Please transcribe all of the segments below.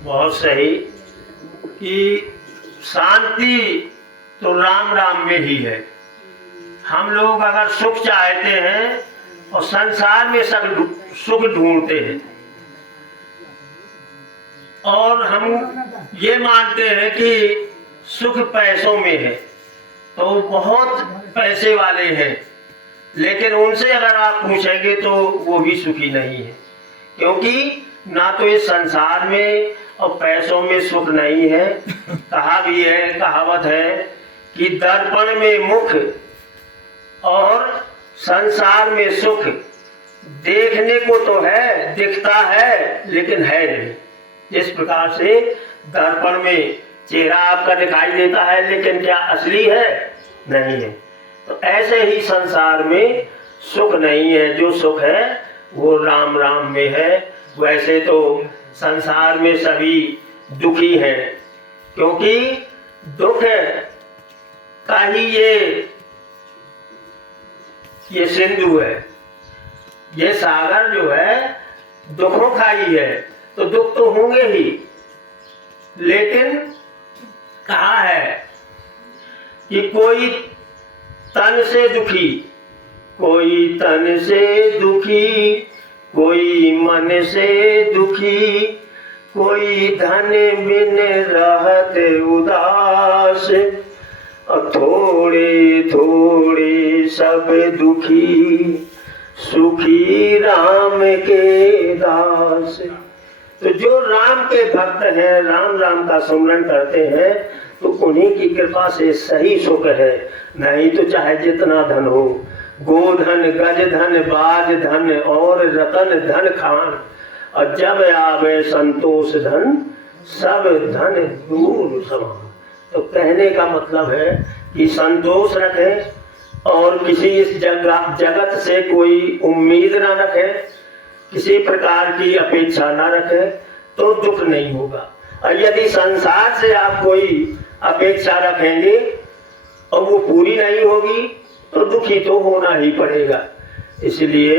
बहुत सही कि शांति तो राम राम में ही है। हम लोग अगर सुख चाहते हैं और संसार में सब सुख ढूंढते हैं और हम ये मानते हैं कि सुख पैसों में है, तो बहुत पैसे वाले हैं, लेकिन उनसे अगर आप पूछेंगे तो वो भी सुखी नहीं है, क्योंकि ना तो इस संसार में और पैसों में सुख नहीं है। कहा भी है, कहावत है कि दर्पण में मुख और संसार में सुख देखने को तो है, दिखता है लेकिन है नहीं। जिस प्रकार से दर्पण में चेहरा आपका दिखाई देता है लेकिन क्या असली है? नहीं है। तो ऐसे ही संसार में सुख नहीं है। जो सुख है वो राम राम में है। वैसे तो संसार में सभी दुखी हैं, क्योंकि दुख का ही ये सिंधु है, ये सागर जो है दुखों का ही है। तो दुख तो होंगे ही, लेकिन कहा है कि कोई तन से दुखी, कोई तन से दुखी, कोई मन से दुखी, कोई धन बिन रहत उदास, और थोड़े थोड़े सब दुखी, सुखी राम के दास। तो जो राम के भक्त हैं, राम राम का सुमरन करते हैं, तो उन्हीं की कृपा से सही सुख है। नहीं तो चाहे जितना धन हो, गोधन गज धन बाज धन और रतन धन खान, और जब आवे संतोष धन सब धन दूर समान। तो कहने का मतलब है कि संतोष रखें और किसी इस जगत से कोई उम्मीद ना रखें, किसी प्रकार की अपेक्षा ना रखें, तो दुख नहीं होगा। और यदि संसार से आप कोई अपेक्षा रखेंगे और वो पूरी नहीं होगी तो दुखी तो होना ही पड़ेगा। इसलिए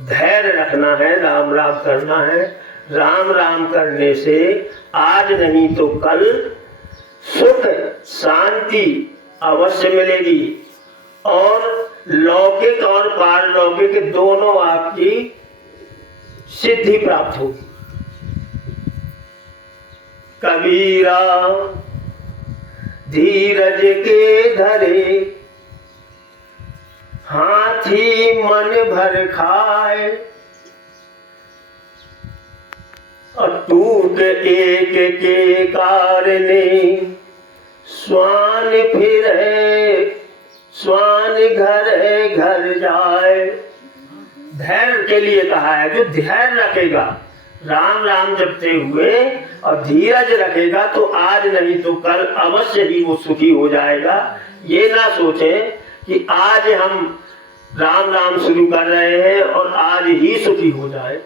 धैर्य रखना है, राम राम करना है। राम राम करने से आज नहीं तो कल सुख शांति अवश्य मिलेगी, और लौकिक और पारलौकिक दोनों आपकी सिद्धि प्राप्त होगी। कबीरा धीरज के धरे, हाथी मन भर खाए, और टूट एक के कारणे स्वान फिर है, स्वान घर है घर जाए। धैर्य के लिए कहा है। जो धैर्य रखेगा, राम राम जपते हुए और धीरज रखेगा, तो आज नहीं तो कल अवश्य ही वो सुखी हो जाएगा। ये ना सोचें कि आज हम राम राम शुरू कर रहे हैं और आज ही सुखी हो जाए।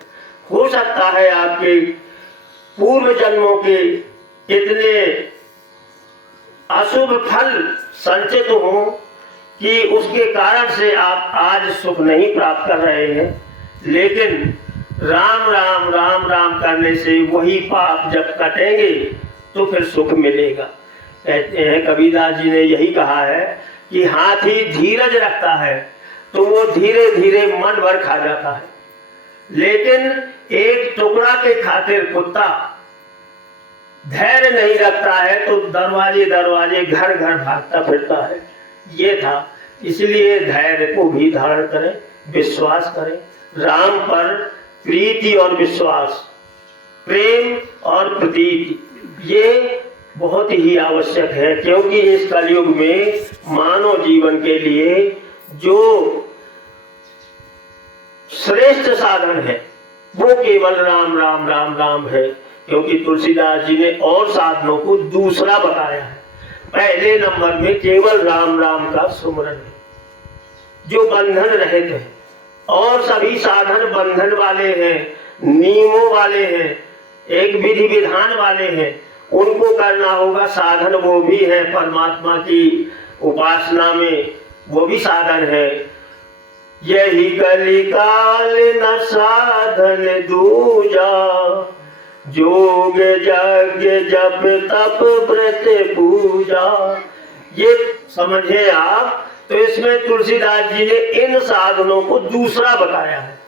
हो सकता है आपके पूर्व जन्मों के इतने अशुभ फल संचित हो कि उसके कारण से आप आज सुख नहीं प्राप्त कर रहे हैं, लेकिन राम राम राम राम करने से वही पाप जब कटेंगे तो फिर सुख मिलेगा। कहते हैं कबीरदास जी ने यही कहा है कि हाथी धीरज रखता है तो वो धीरे धीरे मन भर खा जाता है, लेकिन एक टुकड़ा के खातिर कुत्ता धैर्य नहीं रखता है तो दरवाजे दरवाजे घर घर भागता फिरता है। ये था। इसलिए धैर्य को भी धारण करें, विश्वास करें। राम पर प्रीति और विश्वास, प्रेम और प्रतीति, ये बहुत ही आवश्यक है, क्योंकि इस कलयुग में मानव जीवन के लिए जो श्रेष्ठ साधन है वो केवल राम राम राम राम है। क्योंकि तुलसीदास जी ने और साधनों को दूसरा बताया है। पहले नंबर में केवल राम राम का सुमरन है जो बंधन रहित है, और सभी साधन बंधन वाले हैं, नियमों वाले हैं, एक विधि विधान वाले हैं। उनको करना होगा। साधन वो भी है, परमात्मा की उपासना में वो भी साधन है। यही कलिकाल न साधन दूजा, जोग यज्ञ जप तप व्रत पूजा। ये समझे आप। तो इसमें तुलसीदास जी ने इन साधनों को दूसरा बताया है।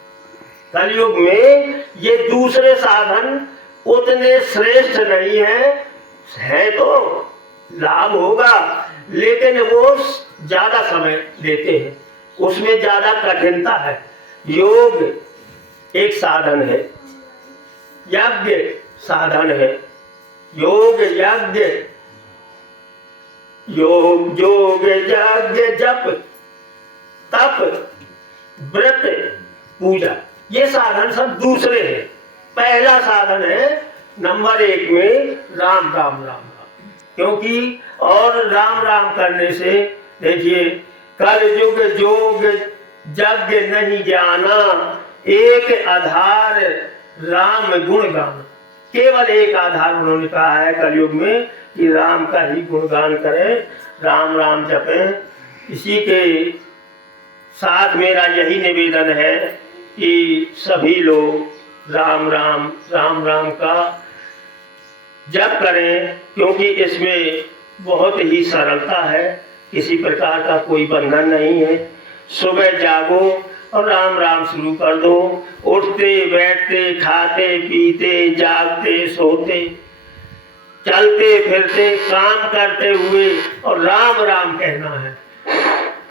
कलयुग में ये दूसरे साधन उतने श्रेष्ठ नहीं है तो लाभ होगा, लेकिन वो ज्यादा समय लेते हैं, उसमें ज्यादा कठिनता है। योग एक साधन है, यज्ञ साधन है। योग यज्ञ, योग यज्ञ जप तप व्रत पूजा, ये साधन सब दूसरे हैं। पहला साधन है नंबर 1 में राम राम राम राम। क्योंकि और राम राम करने से देखिए, कल युग जोग यज्ञ नहीं जाना, एक आधार राम गुण गाना। केवल एक आधार उन्होंने कहा है कलयुग में कि राम का ही गुणगान करें, राम राम जपें। इसी के साथ मेरा यही निवेदन है कि सभी लोग राम राम राम राम का जप करें, क्योंकि इसमें बहुत ही सरलता है, किसी प्रकार का कोई बंधन नहीं है। सुबह जागो और राम राम शुरू कर दो, उठते बैठते खाते पीते जागते सोते चलते फिरते काम करते हुए और राम राम कहना है।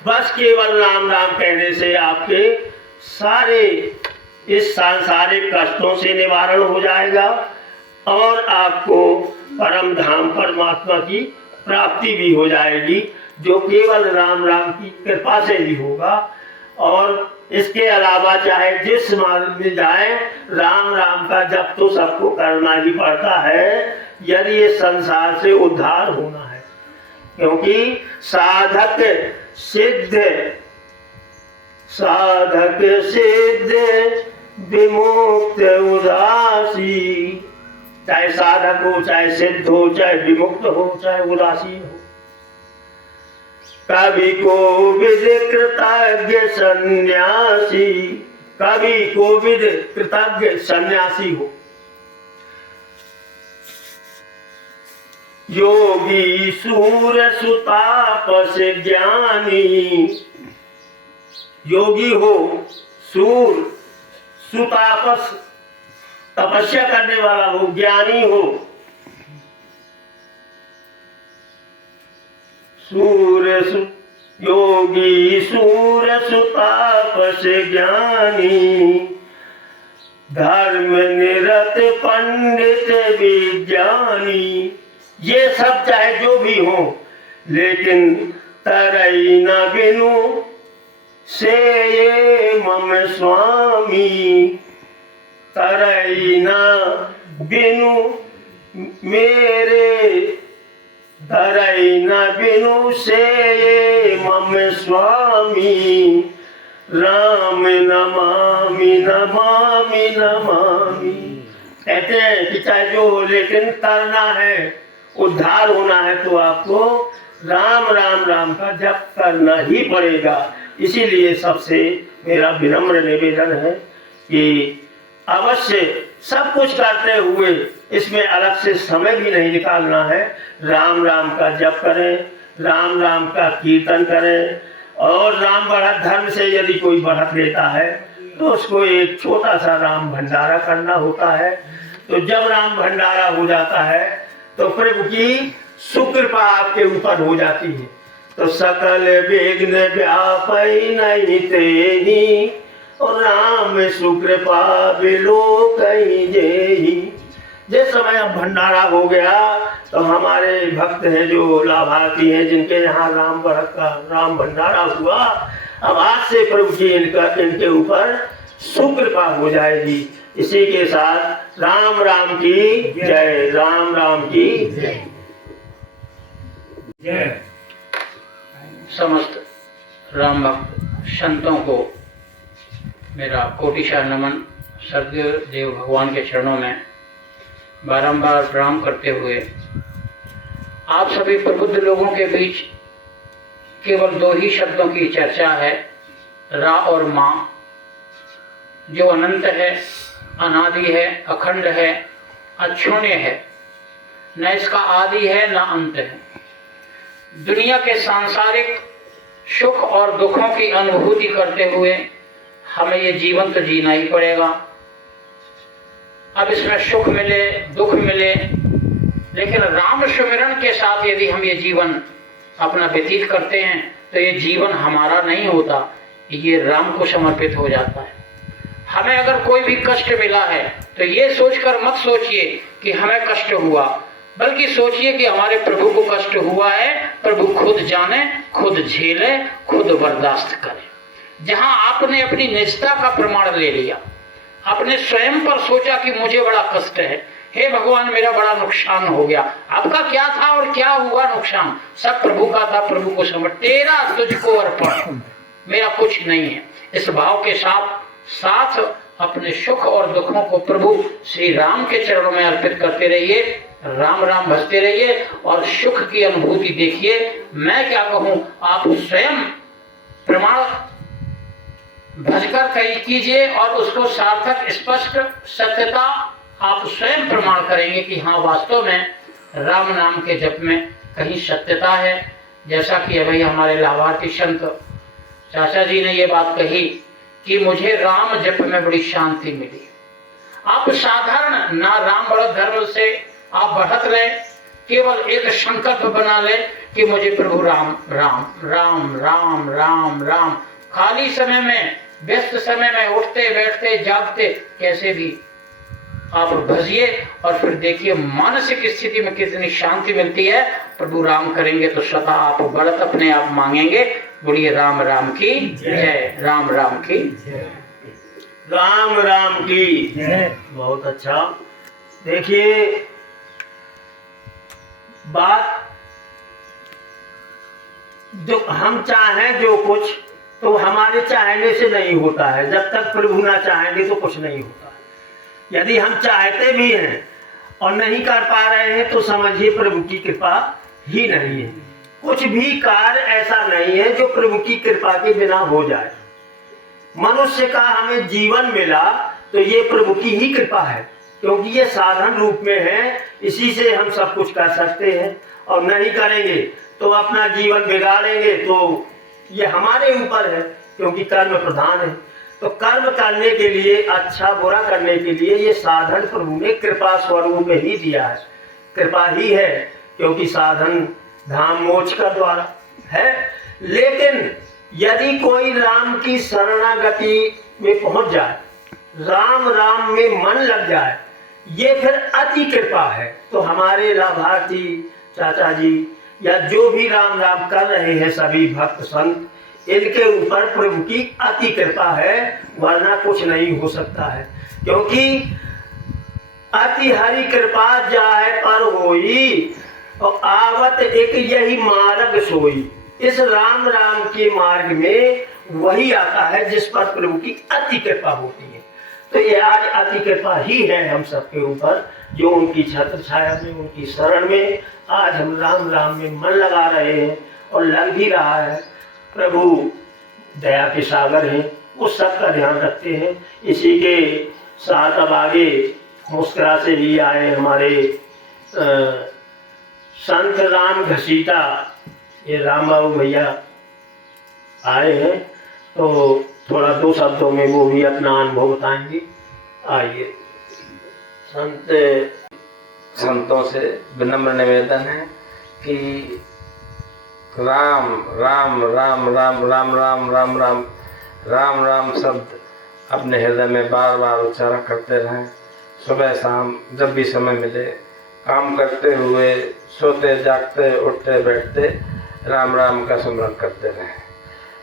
बस केवल राम राम कहने से आपके सारे इस सांसारिक कष्टों से निवारण हो जाएगा और आपको परम धाम परमात्मा की प्राप्ति भी हो जाएगी, जो केवल राम राम की कृपा से ही होगा। और इसके अलावा चाहे जिस मार्ग में जाए, राम राम का जप तो सबको करना ही पड़ता है, यदि ये संसार से उद्धार होना है। क्योंकि साधक सिद्ध विमुक्त उदासी, चाहे साधक हो, चाहे सिद्ध हो, चाहे विमुक्त हो, चाहे उदासी हो। कभी कोविद कृतज्ञ सन्यासी, कभी कोविद कृतज्ञ सन्यासी हो। योगी सूर सुतापस ज्ञानी, योगी हो, सूर सुतापस तपस्या करने वाला हो, ज्ञानी हो। योगी सूर सुतापस ज्ञानी, धर्म निरत पंडित विज्ञानी। ये सब चाहे जो भी हो, लेकिन तरई न बिनु से ये मम स्वामी, तरई न बिनु मेरे, तरई न बिनु से ये मम स्वामी, राम नमामि नमामि नमामि। कहते हैं कि चाहे जो हो, लेकिन तरना है, उद्धार होना है, तो आपको राम राम राम का जप करना ही पड़ेगा। इसीलिए सबसे मेरा विनम्र निवेदन है कि अवश्य सब कुछ करते हुए इसमें अलग से समय भी नहीं निकालना है। राम राम का जप करें, राम राम का कीर्तन करें, और राम बढ़त धर्म से यदि कोई बढ़त लेता है तो उसको एक छोटा सा राम भंडारा करना होता है। तो जब राम भंडारा हो जाता है तो प्रभु की सुकृपा आपके ऊपर हो जाती है। तो सकल विघ्न व्यापै नहीं तेहि, और राम सुकृपा बिलो कहीं जेहि। जिस समय अब भंडारा हो गया तो हमारे भक्त हैं जो लाभार्थी हैं, जिनके यहाँ राम बढ़त का राम भंडारा हुआ, अब आज से प्रभु की इनके ऊपर सुकृपा हो जाएगी। इसी के साथ राम राम की जय, राम राम की जय। जय। समस्त राम भक्त संतों को मेरा कोटिशा नमन। स्वर्गीय देव भगवान के चरणों में बारंबार प्रणाम करते हुए आप सभी प्रबुद्ध लोगों के बीच केवल 2 ही शब्दों की चर्चा है, रा और माँ। जो अनंत है, अनादि है, अखंड है, अक्षुण्य है, न इसका आदि है न अंत है। दुनिया के सांसारिक सुख और दुखों की अनुभूति करते हुए हमें ये जीवन तो जीना ही पड़ेगा। अब इसमें सुख मिले दुख मिले, लेकिन राम सुमिरन के साथ यदि हम ये जीवन अपना व्यतीत करते हैं तो ये जीवन हमारा नहीं होता, ये राम को समर्पित हो जाता है। हमें अगर कोई भी कष्ट मिला है तो ये सोचकर मत सोचिए कि हमें कष्ट हुआ, बल्कि सोचिए कि हमारे प्रभु को कष्ट हुआ है, प्रभु खुद जाने, खुद झेले, खुद बर्दाश्त करे। जहां आपने अपनी निजता का प्रमाण ले लिया, आपने स्वयं पर सोचा कि मुझे बड़ा कष्ट है, हे भगवान मेरा बड़ा नुकसान हो गया। आपका क्या था और क्या हुआ नुकसान, सब प्रभु का था, प्रभु को समझ, तेरा तुझको अर्पण, मेरा कुछ नहीं है। इस भाव के साथ अपने सुख और दुखों को प्रभु श्री राम के चरणों में अर्पित करते रहिए, राम राम भजते रहिए और सुख की अनुभूति देखिए। मैं क्या कहूं, आप स्वयं प्रमाण भजकर कीजिए और उसको सार्थक स्पष्ट सत्यता आप स्वयं प्रमाण करेंगे कि हाँ वास्तव में राम नाम के जप में कहीं सत्यता है। जैसा कि अभी हमारे लाभार्थी संत चाचा जी ने ये बात कही कि मुझे राम जप में बड़ी शांति मिली। आप साधारण ना राम बड़ा धर्म से आप बढ़त रहे, केवल एक संकल्प बना ले कि मुझे प्रभु राम राम राम राम राम राम, खाली समय में व्यस्त समय में उठते बैठते जागते कैसे भी आप भजिए और फिर देखिए मानसिक स्थिति में कितनी शांति मिलती है। प्रभु राम करेंगे तो स्वतः आप बढ़त अपने आप मांगेंगे। बोलिए राम राम की जय, राम राम की जय, राम राम की जय। बहुत अच्छा। देखिए बात, जो हम चाहें जो कुछ तो हमारे चाहने से नहीं होता है, जब तक प्रभु ना चाहेंगे तो कुछ नहीं होता है। यदि हम चाहते भी हैं और नहीं कर पा रहे हैं तो समझिए प्रभु की कृपा ही नहीं है। कुछ भी कार्य ऐसा नहीं है जो प्रभु की कृपा के बिना हो जाए। मनुष्य का हमें जीवन मिला तो ये प्रभु की ही कृपा है, क्योंकि ये साधन रूप में है, इसी से हम सब कुछ कर सकते हैं। और नहीं करेंगे तो अपना जीवन बिगाड़ेंगे, तो ये हमारे ऊपर है, क्योंकि कर्म प्रधान है। तो कर्म करने के लिए, अच्छा बुरा करने के लिए ये साधन प्रभु ने कृपा स्वरूप में ही दिया है। कृपा ही है, क्योंकि साधन धाम मोक्ष का द्वारा है। लेकिन यदि कोई राम की शरणागति में पहुंच जाए, राम राम में मन लग जाए, ये फिर अति कृपा है। तो हमारे लाभार्थी चाचा जी या जो भी राम राम कर रहे हैं सभी भक्त संत, इनके ऊपर प्रभु की अति कृपा है, वरना कुछ नहीं हो सकता है। क्योंकि अति हरि कृपा जाए पर होई और आवत एक यही मार्ग सोई। इस राम राम के मार्ग में वही आता है जिस पर प्रभु की अति कृपा होती है। तो ये आज अति कृपा ही है हम सबके ऊपर, जो उनकी छत्र छाया में, उनकी शरण में आज हम राम राम में मन लगा रहे हैं और लग भी रहा है। प्रभु दया के सागर हैं, वो सबका ध्यान रखते हैं। इसी के साथ अब आगे मुस्कुरा से भी आए हमारे संत राम घसीटा, ये राम बाबू भैया आए हैं, तो थोड़ा दो शब्दों में वो भी अपना अनुभव बताएंगे। आइए। संतों से विनम्र निवेदन है कि राम राम राम राम राम राम राम राम राम राम शब्द अपने हृदय में बार बार उच्चारण करते रहें। सुबह शाम जब भी समय मिले, काम करते हुए, सोते जागते, उठते बैठते राम राम का स्मरण करते रहें।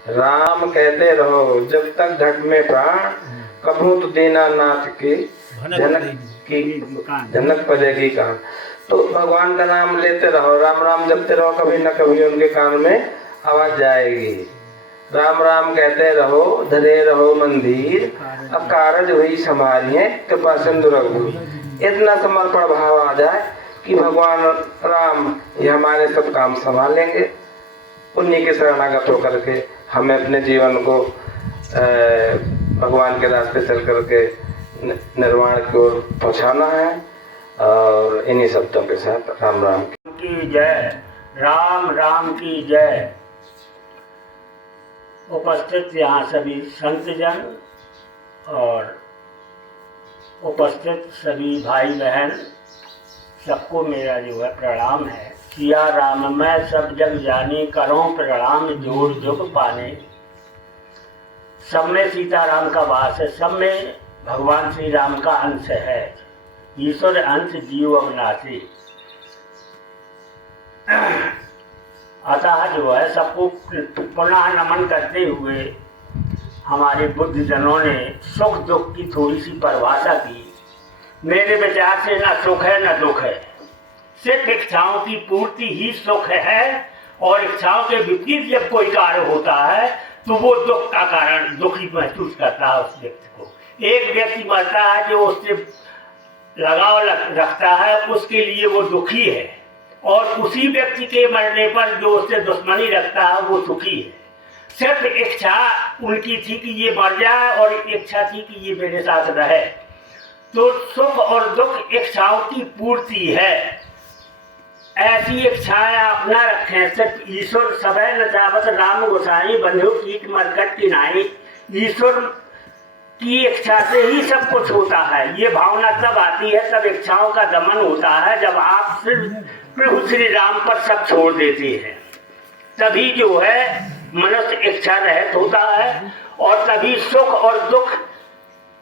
राम कहते रहो जब तक घट में प्राण, कभू तो देना नाथ की जनक पदेगी कान। तो भगवान का नाम लेते रहो, राम राम जपते रहो, कभी न कभी उनके कान में आवाज जाएगी। राम राम कहते रहो, धरे रहो मंदिर, अब कारज हुई समारिये कृपा सिंधु रघुवीर। इतना समर्पण भाव आ जाए कि भगवान राम ये हमारे सब काम संभालेंगे। उन्हीं के शरणागत होकर के हमें अपने जीवन को भगवान के रास्ते चल करके निर्वाण की ओर पहुँचाना है। और इन्हीं शब्दों के साथ राम राम की जय, राम राम की जय। उपस्थित यहाँ सभी संतजन और उपस्थित सभी भाई बहन, सबको मेरा जो है प्रणाम है। सिया राम मैं सब जग जानी, करो प्रणाम जोड़ जुग पाने। सब में सीताराम का वास है, सब में भगवान श्री राम का अंश है। ईश्वर अंश जीव अविनाशी। अतः जो है सबको पुनः नमन करते हुए हमारे बुद्धजनों ने सुख दुख की थोड़ी सी परिभाषा की। मेरे विचार से न सुख है न दुख है, सिर्फ इच्छाओं की पूर्ति ही सुख है। और इच्छाओं के विपरीत जब कोई कार्य होता है तो वो दुख का कारण दुखी महसूस करता है उस व्यक्ति को। एक व्यक्ति मरता है जो उससे लगाव रखता है, उसके लिए वो दुखी है, और उसी व्यक्ति के मरने पर जो उससे दुश्मनी रखता है वो सुखी है। सिर्फ इच्छा उनकी थी कि ये मर जाए और इच्छा थी कि ये मेरे साथ रहे। तो सुख और दुख इच्छाओं की पूर्ति है। ऐसी इच्छाएं आप न रखें। सिर्फ ईश्वर सभै न चावत राम गोसाई, बंधु कीट मरकट की नाई। ईश्वर की इच्छा से ही सब कुछ होता है। ये भावना तब आती है, तब इच्छाओं का दमन होता है, जब आप सिर्फ प्रभु श्री राम पर सब छोड़ देते हैं। तभी जो है मनुष्य इच्छा रहित होता है, और तभी सुख और दुख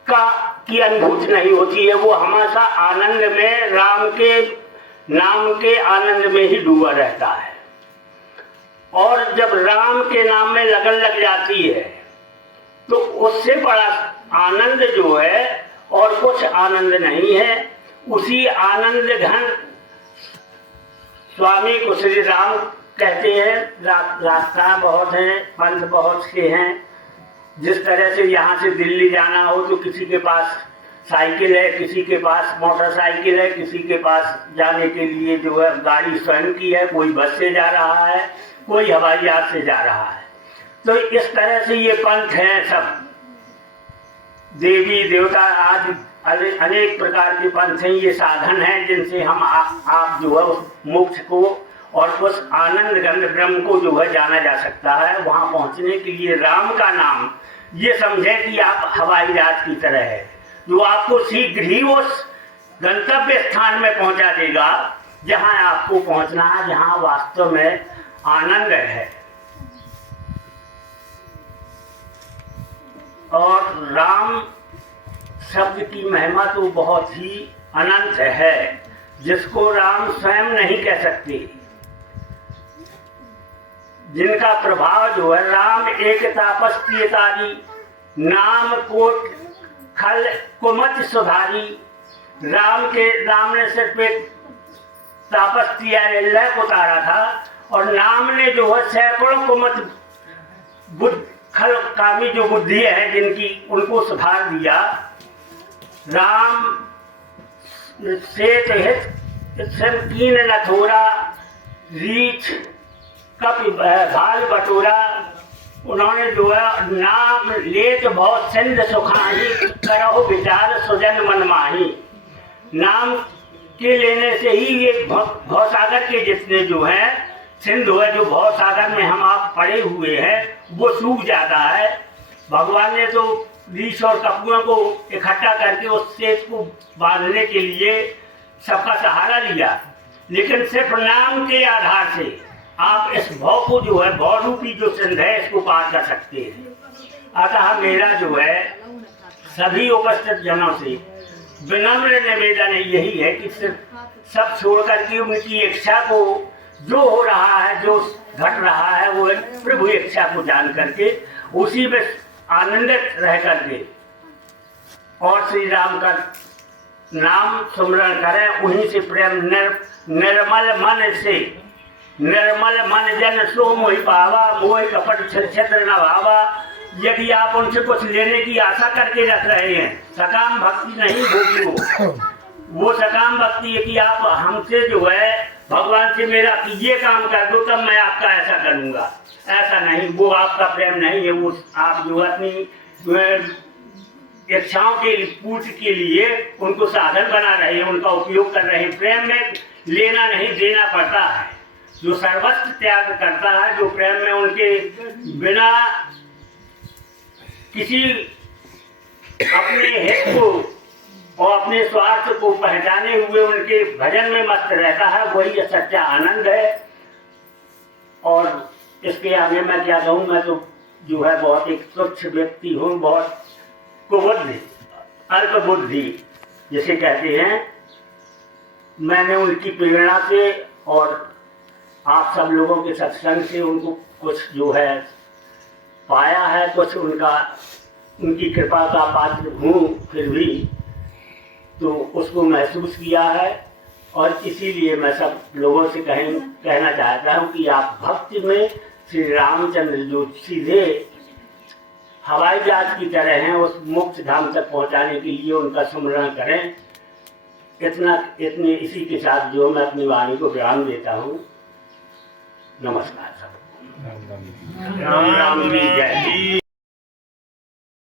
की अनुभूति नहीं होती है। वो हमेशा आनंद में, राम के नाम के आनंद में ही डूबा रहता है। और जब राम के नाम में लगन लग जाती है तो उससे बड़ा आनंद जो है और कुछ आनंद नहीं है। उसी आनंद घन स्वामी को श्री राम कहते हैं। रास्ता बहुत हैं, पंथ बहुत से हैं। जिस तरह से यहाँ से दिल्ली जाना हो तो किसी के पास साइकिल है, किसी के पास मोटरसाइकिल है, किसी के पास जाने के लिए जो है गाड़ी स्वयं की है, कोई बस से जा रहा है, कोई हवाई जहाज से जा रहा है। तो इस तरह से ये पंथ हैं, सब देवी देवता आज अनेक प्रकार के पंथ हैं। ये साधन हैं जिनसे हम आप जो है उस मोक्ष को और उस आनंद गंध ब्रह्म को जो है जाना जा सकता है। वहाँ पहुँचने के लिए राम का नाम ये समझें कि आप हवाई जहाज की तरह है, जो आपको शीघ्र ही उस गंतव्य स्थान में पहुंचा देगा जहां आपको पहुंचना है, जहां वास्तव में आनंद है। और राम शब्द की महिमा तो बहुत ही अनंत है, जिसको राम स्वयं नहीं कह सकते। जिनका प्रभाव जो है, राम एक तापस्यतारी, नाम कोट खल कुमत सुधारी। राम ने सिर्फ एक तापस्या को उतारा था, और नाम ने जो है सैकड़ों कुमत खल कामी जो बुद्धि है जिनकी, उनको सुधार दिया। राम से कीन नथोरा, रीछ कपि भाल बटोरा। उन्होंने जो है नाम लेत बहुत सिंध सुखाही, करहो विचार सुजन मन माही। नाम के लेने से ही ये भवसागर के जितने जो हैं सिंधु है, जो भवसागर में हम आप पड़े हुए हैं, वो सूख जाता है। भगवान ने तो रीछ और कपुओं को इकट्ठा करके उस सेत को बांधने के लिए सबका सहारा लिया, लेकिन सिर्फ नाम के आधार से आप इस भव को जो है, भव रूपी जो सिंध है, इसको पार कर सकते हैं। अतः मेरा जो है सभी उपस्थित जनों से विनम्र निवेदन यही है कि सिर्फ सब छोड़ करके उनकी इच्छा को, जो हो रहा है, जो घट रहा है, वो प्रभु इच्छा को जान करके उसी में आनंदित रह करके और श्री राम का नाम सुमरण करें। उन्हीं से प्रेम निर्मल मन से, निर्मल मन जन सो मोहि पावा, मोह कपट छत्र न भावा। यदि आप उनसे कुछ लेने की आशा करके रख रहे हैं, सकाम भक्ति नहीं होगी। वो सकाम भक्ति है कि आप हमसे जो है भगवान से मेरा ये काम कर दो तब मैं आपका ऐसा करूँगा, ऐसा नहीं। वो आपका प्रेम नहीं है। वो आप जो अपनी इच्छाओं के पूर्ति के लिए उनको साधन बना रहे हैं, उनका उपयोग कर रहे हैं। प्रेम में लेना नहीं देना पड़ता है। जो सर्वस्व त्याग करता है, जो प्रेम में उनके बिना किसी अपने हित को और अपने स्वार्थ को पहचाने हुए उनके भजन में मस्त रहता है, वही सच्चा आनंद है। और इसके आगे मैं क्या कहूँ, मैं तो जो है बहुत एक तुच्छ व्यक्ति हूँ, बहुत कुबुद्धि, अल्प बुद्धि जिसे कहते हैं। मैंने उनकी प्रेरणा से और आप सब लोगों के सत्संग से उनको कुछ जो है पाया है, कुछ उनकी कृपा का पात्र हूँ, फिर भी तो उसको महसूस किया है। और इसीलिए मैं सब लोगों से कहना चाहता हूँ कि आप भक्ति में श्री रामचंद्र जो सीधे हवाई जहाज की तरह हैं, उस मोक्ष धाम तक पहुँचाने के लिए उनका स्मरण करें। इसी के साथ जो मैं अपनी वाणी को विराम देता हूँ। नमस्कार सब। राम राम जी।